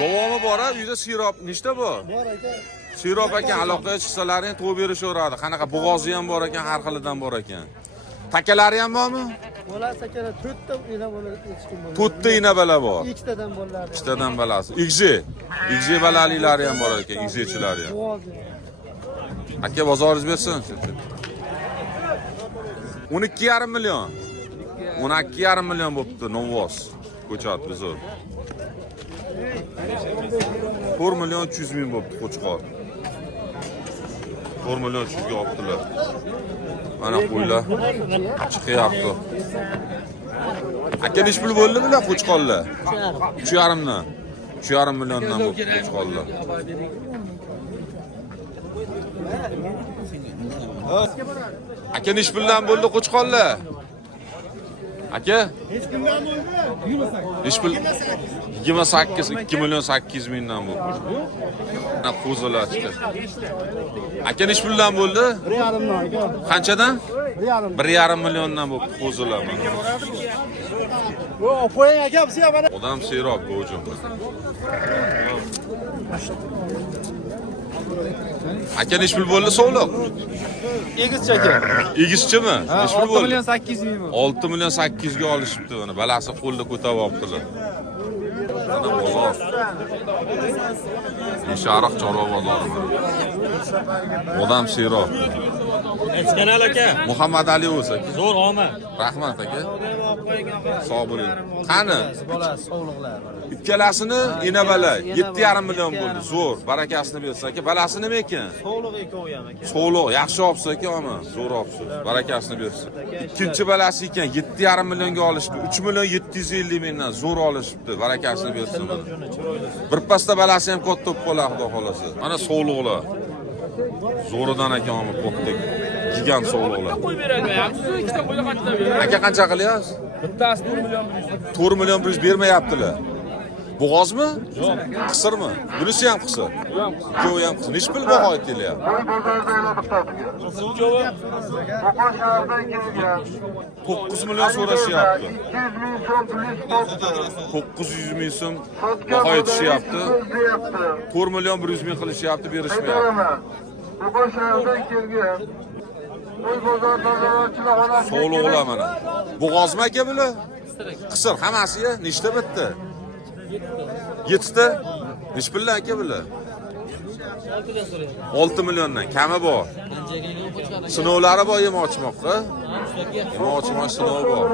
Davomi bor, uyda sirop nechta bu? Bor aka. Sirop ekan, aloqaga chiqsalaring to'g'ri berishaveradi. Qanaqa bo'g'ozi ham bor ekan, har xilidan bor ekan. Takalari ham bormi? Bola sakara 4 ta ina bola echkim bor. 4 ta ina bala bor. Ikkitadan bolalar. Ikkitadan balasi. Igzi balaliklari ham bor ekan, igzichilari ham. Aka bozoringiz bersin. 12,5 million. 12,5 million bo'pti, novvos. Ko'chat bizor. 4 million 300 ming bo'pti qo'chqor. 4 million 300 ga olibdilar. Mana qo'ylar chiqyapti. Aka nech pul bo'ldi bular qo'chqorlar? 3,5 dan. 3,5 milliondan bo'pti qo'chqorlar. Aka nech puldan bo'ldi qo'chqorlar? Aka? Hech kimdan bo'ldi? Nech pul? 28, 2 million 800 mingdan bu. Mana qo'zilar chiqdi. Aka nech puldan bo'ldi? 1,5 dan aka. Qanchadan? 1,5. 1,5 milliondan bo'pti qo'zilar mana. Bu opoying aka, bizga mana. Odam serob bo'jim. Aka nech pul bo'ldi sovliq? Egizcha aka. Egizchimi? Nech pul 6 bo'ldi? million 800 ming. 6 million 800 ga olishibdi buni. Balasi qo'lda ko'tarib olibdilar. Mana bozor. Shariq chorva bozori. Odam serob. Kanal aka. Muhammad Ali o'sa. Zo'r omad. Rahmat aka. Sog' bo'ling. Qani? Bola sog'liqlar. Ikkalasini enabala 7,5 million bo'ldi. Zo'r. Barakasini bersin aka. Balasi nima ekan? Sog'liq ekovi ham aka. Sog'liq, yaxshi olibsiz aka, ama zo'r olibsiz. Barakasini bersin. Ikkinchi balasi ekan 7,5 millionga olishdi. 3 million 750 mingdan zo'r olishibdi. Barakasini bersin. Bir pasta balasi ham katta bo'lib qoladi, xudo xolasa. Mana sog'liqlar. Zo'ridan ekan, ama katta. Gigant sog'liqlar. Qo'y berolmayapsiz, ikkita qo'yni qattiq beradi. Aka qancha qilyapsiz? Bittasi 4 million 4 million 100 bermayaptilar. Bo'g'ozmi? Yo'q. Qisirmi? Bunisi ham qisir. Ikkovi ham qisir. Nech pul baho aytilyapti? 9 million so'rashyapti. 900 ming so'm baho aytishyapti. 4 million 100 ming qilishyapti, berishmayapti. Sog'liqlar mana. Bo'g'ozmi aka bular? Qisir hammasi-ya, nechta bitta? 7 ta. Nech puldan aka bular? 6 milliondan kami bor. Sinovlari bor yem ochmoqqa. Yem ochmoq sinovi bor.